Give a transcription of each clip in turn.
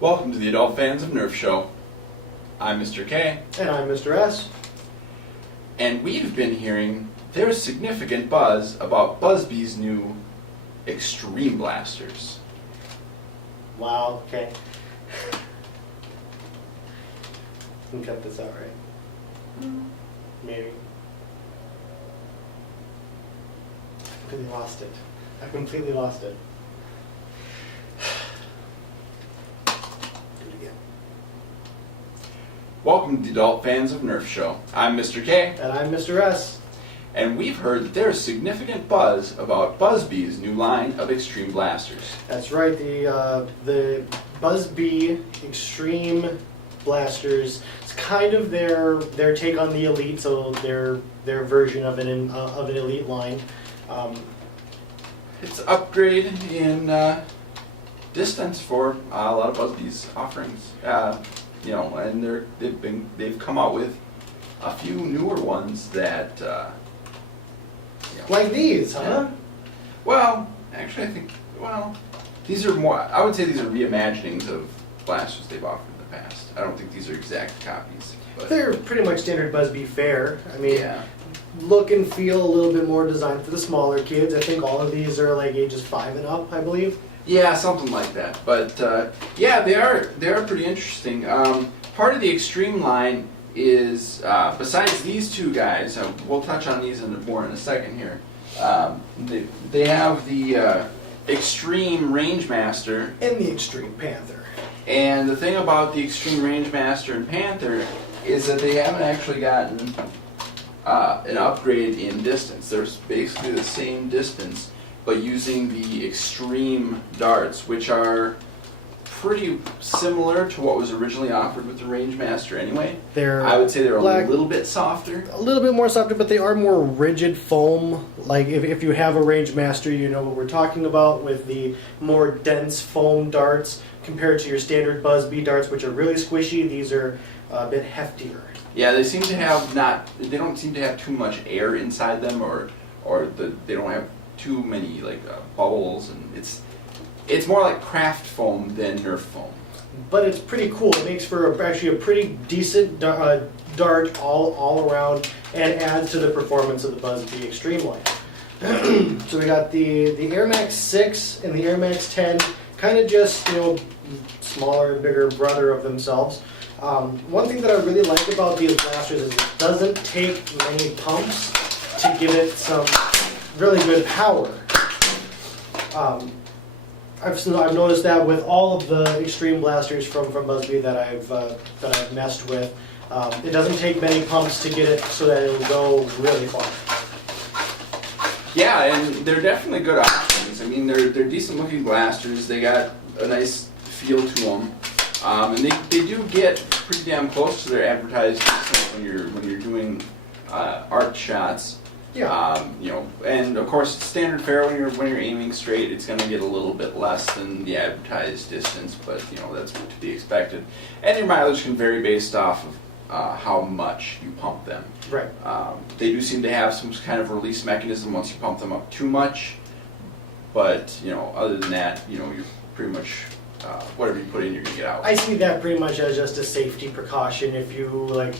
Welcome to the Adult Fans of Nerf Show. I'm Mr. K. And I'm Mr. S. And we've been hearing there's significant buzz about BuzzBee's new Extreme Blasters. Wow, okay. We can cut this out, right? Maybe. I completely lost it. I completely lost it. Do it again. Welcome to the Adult Fans of Nerf Show. I'm Mr. K. And I'm Mr. S. And we've heard that there's significant buzz about BuzzBee's new line of Extreme Blasters. That's right, the BuzzBee Extreme Blasters. It's kind of their take on the Elite, so their version of an Elite line. It's an upgrade in distance for a lot of BuzzBee's offerings. And they've come out with a few newer ones that. Like these, huh? Yeah. Well, actually, these are more. I would say these are reimaginings of blasters they've offered in the past. I don't think these are exact copies. But They're pretty much standard BuzzBee fare. I mean, yeah. Look and feel a little bit more designed for the smaller kids. I think all of these are like ages 5 and up, I believe. Yeah, something like that. But yeah, they are pretty interesting. Part of the Extreme line is besides these two guys. We'll touch on these more in a second here. They have the Extreme Rangemaster And the Extreme Panther. And the thing about the Extreme Rangemaster and Panther is that they haven't actually gotten an upgrade in distance. They're basically the same distance, but using the Extreme darts, which are pretty similar to what was originally offered with the Rangemaster anyway. I would say they're a little bit softer. A little bit more softer, but they are more rigid foam. Like if you have a Rangemaster, you know what we're talking about with the more dense foam darts compared to your standard BuzzBee darts, which are really squishy. These are a bit heftier. Yeah, they seem to have they don't seem to have too much air inside them, they don't have too many bubbles, and it's more like craft foam than Nerf foam. But it's pretty cool. It makes for actually a pretty decent dart all around, and adds to the performance of the BuzzBee Extreme line. So we got the Air Max 6 and the Air Max 10, kind of just smaller and bigger brother of themselves. One thing that I really like about these blasters is it doesn't take many pumps to give it some really good power. I've noticed that with all of the Extreme Blasters from BuzzBee that I've messed with, it doesn't take many pumps to get it so that it'll go really far. Yeah, and they're definitely good options. I mean, they're decent looking blasters. They got a nice feel to them, and they do get pretty damn close to their advertised distance when you're doing arc shots. Yeah. And of course, it's standard fare when you're aiming straight. It's going to get a little bit less than the advertised distance, but that's to be expected. And your mileage can vary based off of how much you pump them. Right. They do seem to have some kind of release mechanism once you pump them up too much, but other than that, you're pretty much whatever you put in, you're gonna get out. I see that pretty much as just a safety precaution. If you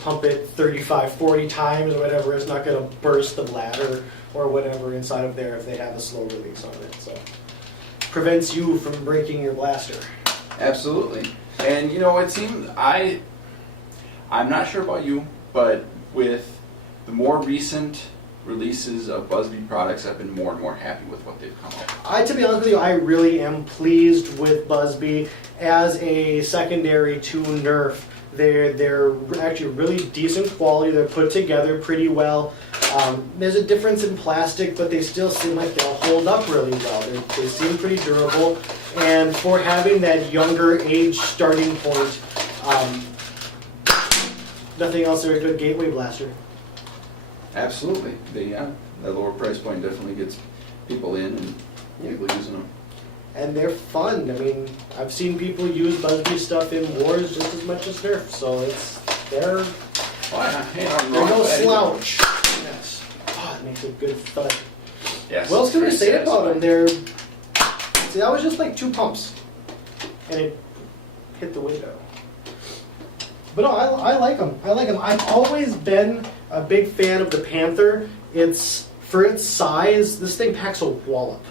pump it 35, 40 times or whatever, it's not going to burst the bladder or whatever inside of there if they have a slow release on it. So prevents you from breaking your blaster. Absolutely. And it seems I'm not sure about you, but with the more recent releases of BuzzBee products, I've been more and more happy with what they've come up with. To be honest with you, I really am pleased with BuzzBee as a secondary to Nerf. They're actually really decent quality. They're put together pretty well. There's a difference in plastic, but they still seem like they'll hold up really well. They seem pretty durable, and for having that younger age starting point, nothing else. They're a good gateway blaster. Absolutely. That lower price point definitely gets people in and people using them. And they're fun. I mean, I've seen people use BuzzBee stuff in wars just as much as Nerf, so they're no slouch. Yes. Oh, it makes a good thud. Yes. What else can we say about them? See, that was just like 2 pumps, and it hit the window. But no, I like them. I like them. I've always been a big fan of the Panther. For its size, this thing packs a wallop.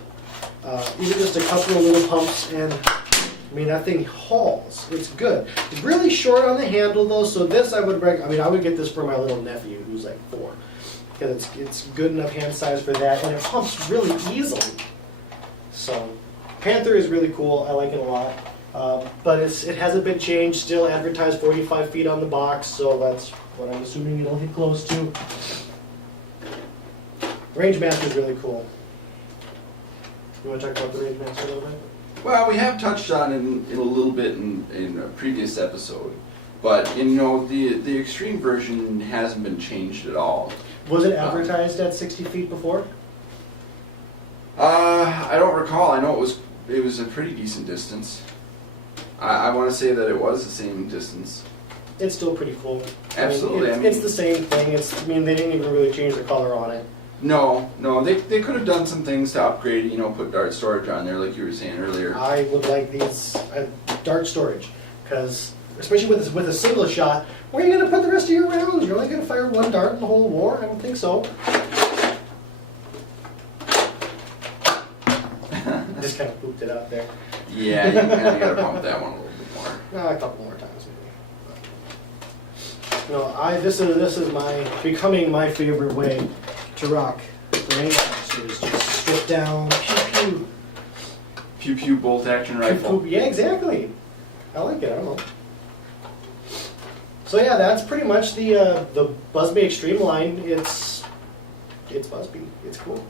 Even just a couple of little pumps, and I mean that thing hauls. It's good. It's really short on the handle though, so this I would get this for my little nephew who's like 4, because it's good enough hand size for that, and it pumps really easily. So Panther is really cool. I like it a lot. But it hasn't been changed. Still advertised 45 feet on the box, so that's what I'm assuming it'll hit close to. Rangemaster is really cool. You want to talk about the Rangemaster a little bit? Well, we have touched on it in a little bit in a previous episode, but the extreme version hasn't been changed at all. Was it advertised at 60 feet before? I don't recall. I know it was a pretty decent distance. I want to say that it was the same distance. It's still pretty cool. Absolutely. It's the same thing. They didn't even really change the color on it. No, they could have done some things to upgrade, put dart storage on there like you were saying earlier. I would like these dart storage, because especially with a single shot, where are you going to put the rest of your rounds? You're only going to fire one dart in the whole war? I don't think so. Just kind of pooped it out there. Yeah, you kind of got to pump that one a little bit more. A couple more times maybe. No, this is becoming my favorite way to rock the Rangemaster, is just strip down, pew pew. Pew pew bolt action rifle. Pew, pew. Yeah, exactly. I like it. I don't know. So yeah, that's pretty much the BuzzBee Extreme line. It's BuzzBee. It's cool.